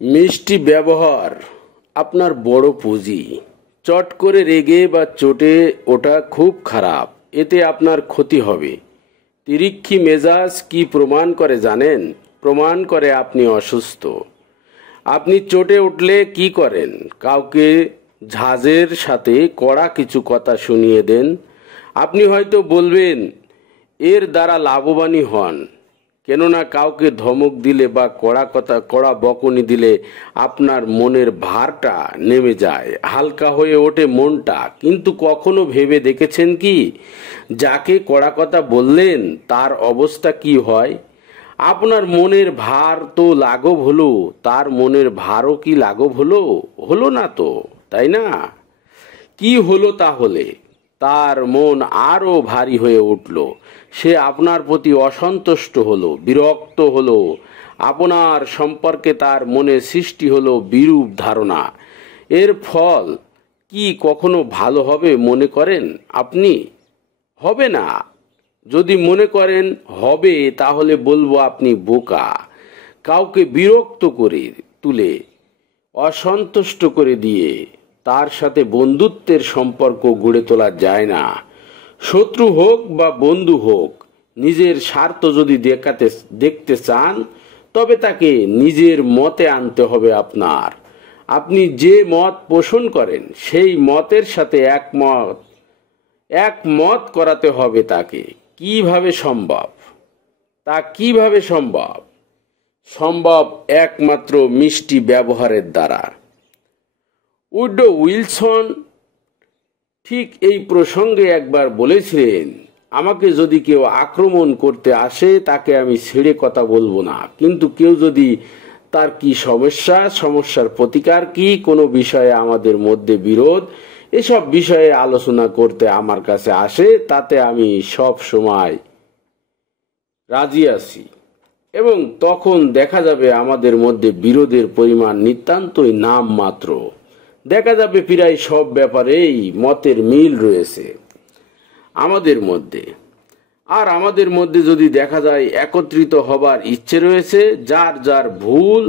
মিষ্টি ব্যবহার আপনার বড় পুঁজি। চট করে রেগে বা চটে ওটা খুব খারাপ, এতে আপনার ক্ষতি হবে। তিরিক্ষি মেজাজ কি প্রমাণ করে জানেন? প্রমাণ করে আপনি অসুস্থ। আপনি চটে উঠলে কি করেন? কাউকে ঝাঁজের সাথে কড়া কিছু কথা শুনিয়ে দেন। আপনি হয়তো বলবেন এর দ্বারা লাভবানই হন, কেননা কাউকে ধমক দিলে বা কড়া বকুনি দিলে আপনার মনের ভারটা নেমে যায়, হালকা হয়ে ওঠে মনটা। কিন্তু কখনো ভেবে দেখেছেন কি, যাকে কড়া কথা বললেন তার অবস্থা কি হয়? আপনার মনের ভার তো লাঘব হলো, তার মনের ভারও কি লাঘব হলো? হলো না তো, তাই না? কি হলো তাহলে? তার মন আরো ভারী হয়ে উঠল। সে আপনার প্রতি অসন্তুষ্ট হলো, বিরক্ত হলো। আপনার সম্পর্কে তার মনে সৃষ্টি হলো বিরূপ ধারণা। এর ফল কি কখনো ভালো হবে মনে করেন আপনি? হবে না। যদি মনে করেন হবে, তাহলে বলবো আপনি বোকা। কাউকে বিরক্ত করে তুলে, অসন্তুষ্ট করে দিয়ে তার সাথে বন্ধুত্বের সম্পর্ক গড়ে তোলা যায় না। শত্রু হোক বা বন্ধু হোক, নিজের স্বার্থ যদি দেখতে চান, তবে তাকে নিজের মতে আনতে হবে আপনার। আপনি যে মত পোষণ করেন সেই মতের সাথে একমত করাতে হবে তাকে। কিভাবে সম্ভব? তা কিভাবে সম্ভব? সম্ভব একমাত্র মিষ্টি ব্যবহারের দ্বারা। উডো উইলসন ঠিক এই প্রসঙ্গে একবার বলেছিলেন, আমাকে যদি কেউ আক্রমণ করতে আসে তাকে আমি ছেড়ে কথা বলবো না, কিন্তু কেউ যদি তার কি সমস্যার প্রতিকার কি, কোনো বিষয়ে আমাদের মধ্যে বিরোধ, এসব বিষয়ে আলোচনা করতে আমার কাছে আসে, তাতে আমি সব সময় রাজি আছি। এবং তখন দেখা যাবে আমাদের মধ্যে বিরোধের পরিমাণ নিতান্তই নাম মাত্র। দেখা যাবে প্রায় সব ব্যাপারেই মতের মিল রয়েছে আমাদের মধ্যে। আর আমাদের মধ্যে যদি দেখা যায় একত্রিত হবার ইচ্ছে রয়েছে, যার যার ভুল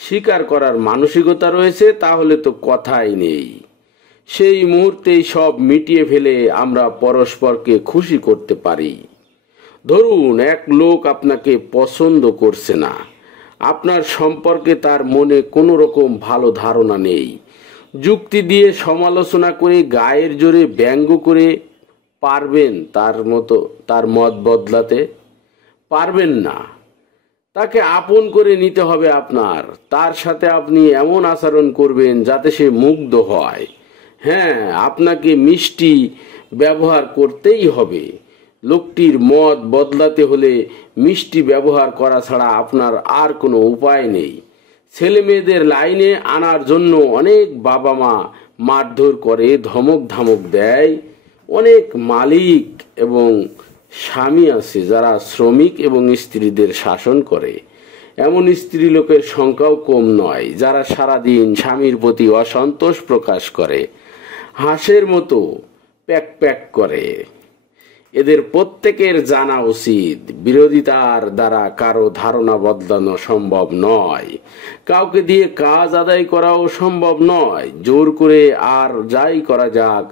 স্বীকার করার মানসিকতা রয়েছে, তাহলে তো কথাই নেই। সেই মুহূর্তেই সব মিটিয়ে ফেলে আমরা পরস্পরকে খুশি করতে পারি। ধরুন এক লোক আপনাকে পছন্দ করছে না, আপনার সম্পর্কে তার মনে কোনো রকম ভালো ধারণা নেই। যুক্তি দিয়ে, সমালোচনা করে, গায়ের জোরে ব্যঙ্গ করে পারবেন তার মত বদলাতে? পারবেন না। তাকে আপন করে নিতে হবে আপনার। তার সাথে আপনি এমন আচরণ করবেন যাতে সে মুগ্ধ হয়। হ্যাঁ, আপনাকে মিষ্টি ব্যবহার করতেই হবে। লোকটির মত বদলাতে হলে মিষ্টি ব্যবহার করা ছাড়া আপনার আর কোনো উপায় নেই। ছেলে মেয়েদের লাইনে আনার জন্য অনেক বাবা মা মারধর করে, ধমক দেয়। অনেক মালিক এবং স্বামী আছে যারা শ্রমিক এবং স্ত্রীদের শাসন করে। এমন স্ত্রী লোকের সংখ্যাও কম নয় যারা সারাদিন স্বামীর প্রতি অসন্তোষ প্রকাশ করে, হাঁসের মতো প্যাক প্যাক করে। এদের প্রত্যেকের জানা উচিত, বিরোধিতার দ্বারা কারো ধারণা বদলানো সম্ভব নয়। কাউকে দিয়ে কাজ আদায় করাও সম্ভব নয়। জোর করে আর যাই করা যাক,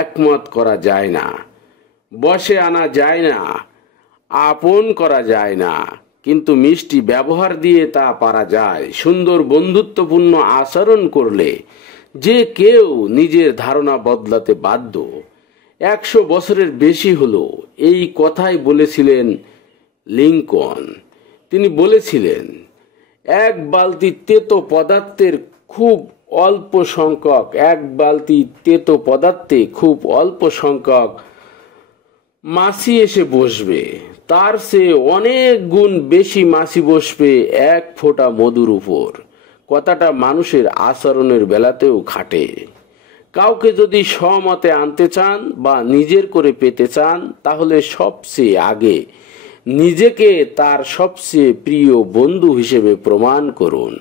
একমত করা যায় না, বশে আনা যায় না, আপন করা যায় না। কিন্তু মিষ্টি ব্যবহার দিয়ে তা পারা যায়। সুন্দর বন্ধুত্বপূর্ণ আচরণ করলে যে কেউ নিজের ধারণা বদলাতে বাধ্য। 100 বছরের বেশি হলো এই কথাই বলেছিলেন লিঙ্কন। তিনি বলেছিলেন, এক বালতি তেতো পদার্থে খুব অল্প সংখ্যক মাছি এসে বসবে, তার চেয়ে অনেক গুণ বেশি মাছি বসবে এক ফোঁটা মধুর উপর। কথাটা মানুষের আচরণের বেলাতেও খাটে। কাউকে যদি স্বমতে আনতে চান বা নিজের করে পেতে চান, তাহলে সবচেয়ে আগে নিজেকে তার সবচেয়ে প্রিয় বন্ধু হিসেবে প্রমাণ করুন।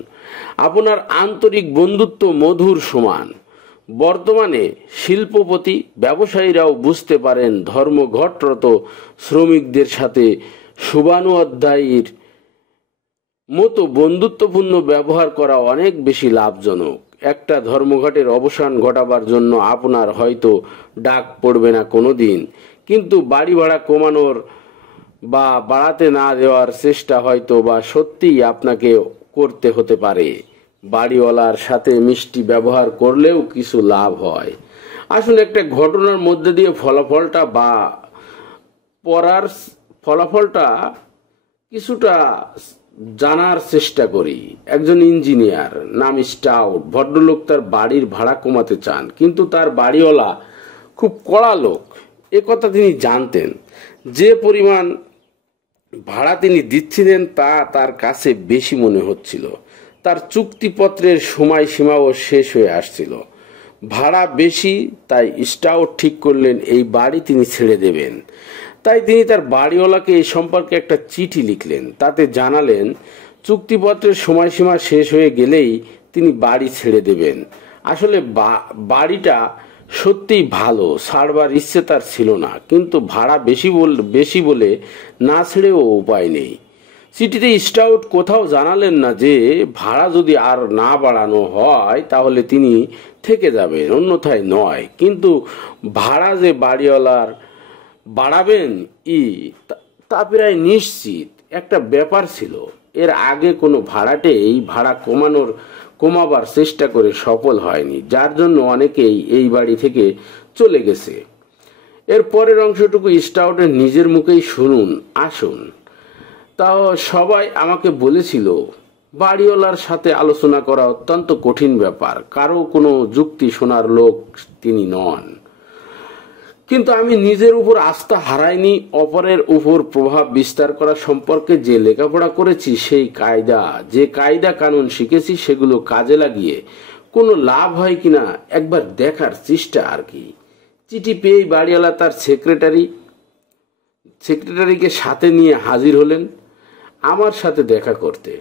আপনার আন্তরিক বন্ধুত্ব মধুর সমান। বর্তমানে শিল্পপতি ব্যবসায়ীরাও বুঝতে পারেন ধর্মঘটরত শ্রমিকদের সাথে শুভানু অধ্যায়ের মতো বন্ধুত্বপূর্ণ ব্যবহার করা অনেক বেশি লাভজনক। একটা ধর্মঘটের অবসান ঘটাবার জন্য আপনার হয়তো ডাক পড়বে না কোনোদিন, কিন্তু বাড়ি ভাড়া কমানোর বা বাড়াতে না দেওয়ার চেষ্টা হয়তো বা সত্যিই আপনাকে করতে হতে পারে। বাড়িওয়ালার সাথে মিষ্টি ব্যবহার করলেও কিছু লাভ হয়। আসলে একটা ঘটনার মধ্যে দিয়ে ফলাফলটা কিছুটা জানার চেষ্টা করি। একজন ইঞ্জিনিয়ার নাম স্টাউট, ভদ্রলোক তার বাড়ির ভাড়া কমাতে চান, কিন্তু তার বাড়িওয়ালা খুব কড়া লোক। এ কথা তিনি জানতেন। যে পরিমাণ ভাড়া তিনি দিচ্ছিলেন তা তার কাছে বেশি মনে হচ্ছিল। তার চুক্তিপত্রের সময়সীমাও শেষ হয়ে আসছিল। ভাড়া বেশি, তাই স্টাউট ঠিক করলেন এই বাড়ি তিনি ছেড়ে দেবেন। তাই তিনি তার বাড়িওয়ালাকে এই সম্পর্কে একটা চিঠি লিখলেন। তাতে জানালেন চুক্তিপত্রের সময়সীমা শেষ হয়ে গেলেই তিনি বাড়ি ছেড়ে দেবেন। আসলে বাড়িটা সত্যিই ভালো, ছাড়বার ইচ্ছে তার ছিল না, কিন্তু ভাড়া বেশি বলে না ছেড়েও উপায় নেই। চিঠিতে স্টাউট কোথাও জানালেন না যে ভাড়া যদি আর না বাড়ানো হয় তাহলে তিনি থেকে যাবেন, অন্যথায় নয়। কিন্তু ভাড়া যে বাড়িওয়ালার বাড়াবেন তা প্রায় নিশ্চিত একটা ব্যাপার ছিল। এর আগে কোনো ভাড়াটে এই ভাড়া কমাবার চেষ্টা করে সফল হয়নি, যার জন্য অনেকেই এই বাড়ি থেকে চলে গেছে। এর পরের অংশটুকু স্টাউটের নিজের মুখেই শুনুন। আসুন। তাও সবাই আমাকে বলেছিল বাড়িওয়ালার সাথে আলোচনা করা অত্যন্ত কঠিন ব্যাপার, কারো কোনো যুক্তি শোনার লোক তিনি নন। কিন্তু আমি নিজের উপর আস্থা হারাইনি। অপরের উপর প্রভাব বিস্তার করা সম্পর্কে যে লেখাপড়া করেছি, যে কায়দা কানুন শিখেছি, সেগুলো কাজে লাগিয়ে কোনো লাভ হয় কিনা একবার দেখার চেষ্টা আর কি। চিঠি পেয়ে বাড়িওয়ালা তার সেক্রেটারিকে সাথে নিয়ে হাজির হলেন আমার সাথে দেখা করতে।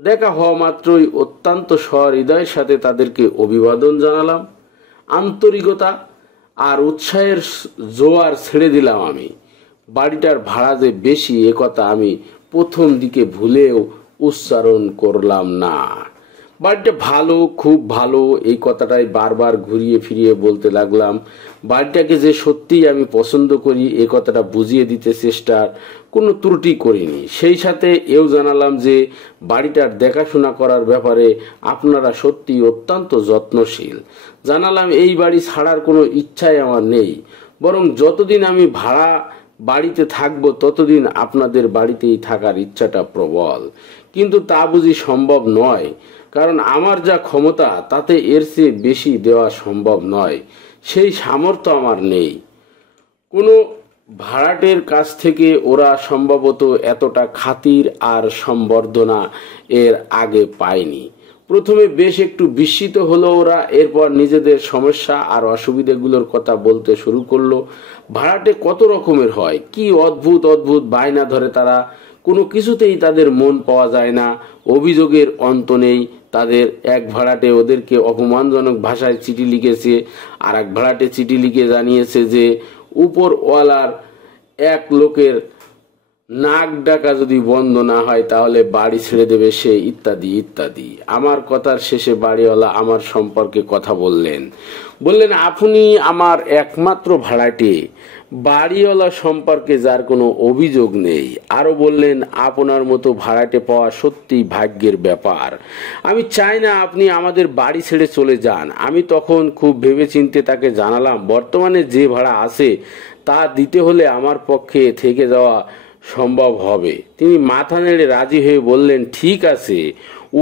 দেখা হওয়া মাত্রই অত্যন্ত সহৃদয়ের সাথে তাদেরকে অভিবাদন জানালাম। আন্তরিকতা আর উৎসাহের জোয়ার ছেড়ে দিলাম আমি। বাড়িটার ভাড়া যে বেশি একথা আমি প্রথম দিকে ভুলেও উচ্চারণ করলাম না। বাড়িটা ভালো, খুব ভালো, এই কথাটাই বারবার ঘুরিয়ে ফিরিয়ে বলতে লাগলাম। বাড়িটাকে যে সত্যিই আমি পছন্দ করি এ কথাটা বুঝিয়ে দিতে চেষ্টার কোনো ত্রুটি করিনি। সেই সাথে এও জানালাম যে বাড়িটার দেখাশোনা করার ব্যাপারে আপনারা সত্যি অত্যন্ত যত্নশীল। জানালাম এই বাড়ি ছাড়ার কোনো ইচ্ছাই আমার নেই, বরং যতদিন আমি ভাড়া বাড়িতে থাকবো ততদিন আপনাদের বাড়িতেই থাকার ইচ্ছাটা প্রবল। কিন্তু তা বুঝি সম্ভব নয়, কারণ আমার যা ক্ষমতা তাতে এর চেয়ে বেশি দেওয়া সম্ভব নয়। সেই সামর্থ্য আমার নেই। কোনো ভাড়াটের কাছ থেকে ওরা সম্ভবত এতটা খাতির আর সম্বর্ধনা এর আগে পায়নি। প্রথমে বেশ একটু বিস্মিত হলো ওরা। এরপর নিজেদের সমস্যা আর অসুবিধাগুলোর কথা বলতে শুরু করলো। ভাড়াটে কত রকমের হয়, কি অদ্ভুত অদ্ভুত বায়না ধরে তারা। কোনো কিছুতেই তাদের মন পাওয়া যায় না। অভিযোগের অন্ত নেই তাদের। এক ভাড়াটে ওদেরকে অপমানজনক ভাষায় চিঠি লিখেছে, আর এক ভাড়াটে চিঠি লিখে জানিয়েছে যে উপরওয়ালার এক লোকের নাক ডাকা যদি বন্ধ না হয় তাহলে বাড়ি ছেড়ে দেবে সে, ইত্যাদি ইত্যাদি। আমার কথার শেষে বাড়িওয়ালা আমার সম্পর্কে কথা বললেন। আপনি আমার একমাত্র ভাড়াটে, বাড়িওয়ালা সম্পর্কে যার কোনো অভিযোগ নেই। আরো বললেন, আপনার মতো ভাড়াটে পাওয়া সত্যি ভাগ্যের ব্যাপার। আমি চাই না আপনি আমাদের বাড়ি ছেড়ে চলে যান। আমি তখন খুব ভেবেচিন্তে তাকে জানালাম বর্তমানে যে ভাড়া আছে তা দিতে হলে আমার পক্ষে থেকে যাওয়া সম্ভব হবে। তিনি মাথা নেড়ে রাজি হয়ে বললেন, ঠিক আছে,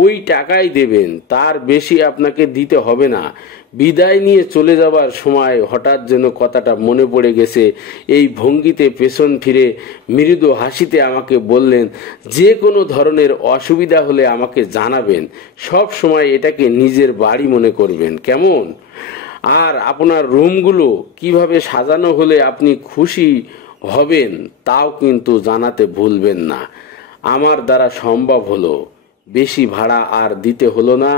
ওই টাকাই দেবেন, তার বেশি আপনাকে দিতে হবে না। বিদায় নিয়ে চলে যাবার সময় হঠাৎ যেন কথাটা মনে পড়ে গেছে। এই ভঙ্গিতে পেছন ফিরে মৃদু হাসিতে আমাকে বললেন, যে কোনো ধরনের অসুবিধা হলে আমাকে জানাবেন। সব সময় এটাকে নিজের বাড়ি মনে করবেন, কেমন? আর আপনার রুমগুলো কিভাবে সাজানো হলে আপনি খুশি হবেন তাও কিন্তু জানাতে ভুলবেন না। আমার দ্বারা সম্ভব হলো। বেশি ভাড়া আর দিতে হলো না।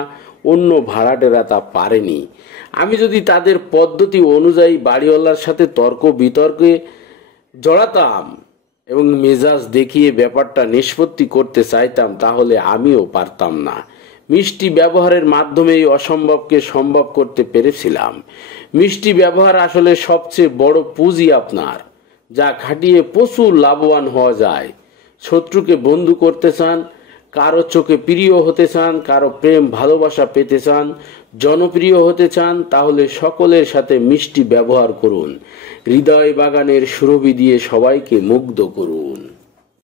অন্য ভাড়াটেরা তা পারেনি। আমি যদি তাদের পদ্ধতি অনুযায়ী বাড়িওয়ালার সাথে তর্ক বিতর্কে জড়াতাম এবং মেজাজ দেখিয়ে ব্যাপারটা নিষ্পত্তি করতে চাইতাম, তাহলে আমিও পারতাম না। মিষ্টি ব্যবহারের মাধ্যমেই অসম্ভবকে সম্ভব করতে পেরেছিলাম। মিষ্টি ব্যবহার আসলে সবচেয়ে বড় পুঁজি আপনার, যা খাটিয়ে প্রচুর লাভবান হওয়া যায়। শত্রুকে বন্ধু করতে চান, কারো চোখে প্রিয় হতে চান, কারো প্রেম ভালোবাসা পেতে চান, জনপ্রিয় হতে চান, তাহলে সকলের সাথে মিষ্টি ব্যবহার করুন। হৃদয় বাগানের সুরভি দিয়ে সবাইকে মুগ্ধ করুন।